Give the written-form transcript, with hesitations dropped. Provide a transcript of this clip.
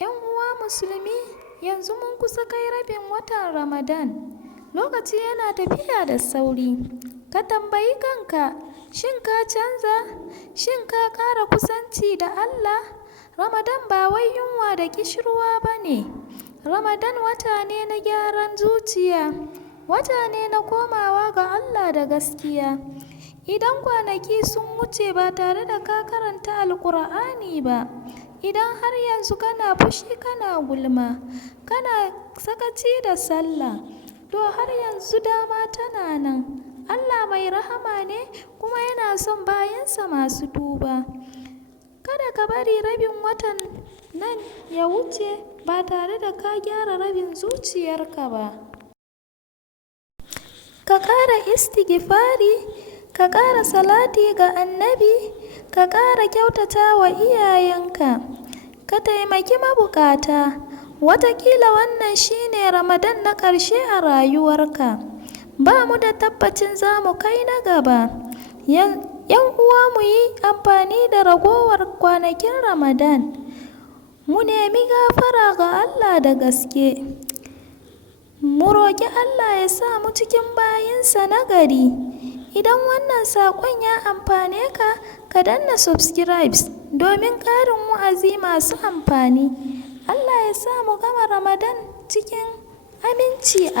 'Yan uwa musulmi, yanzu mun kusa kai rabin watan Ramadan. Lokaci yana tafiya da sauri. Ka tambayi kanka, shin ka canza? Shin ka ƙara kusanci da Allah? Ramadan ba wai yunwa da kishirwa ba ne. Ramadan wata ne na gyaran zuciya. Wata ne na komawa ga Allah da gaskiya. Idan kwanaki sun wuce ba tare da ka karanta Alƙur'ani ba, idan har yanzu kana fushi, kana gulma, kana sakaci da sallah, to har yanzu dama tana nan. Allah mai rahama ne kuma yana son bayansa masu tuba. Kada ka bari rabin watan nan ya wuce ba tare da ka gyara rabin zuciyarka ba. Ka ƙara istighfari, ka ƙara salati ga annabi, ka ƙara kyautata wa iyayenka, ka taimaki mabukata. Wataƙila wannan shine Ramadan na ƙarshe a rayuwarka. Ba mu da tabbacin za mu kai na gaba. ‘Yan uwa, mu yi amfani da ragowar kwanakin Ramadan. Mu nemi gafara ga Allah da gaske. Mu roƙi Allah ya sa mu cikin bayinsa na gari. Idan wannan saƙon ya amfane ka, ka danna subscribes domin ƙarin wa'azi masu amfani. Allah ya sa mu gama Ramadan cikin aminci.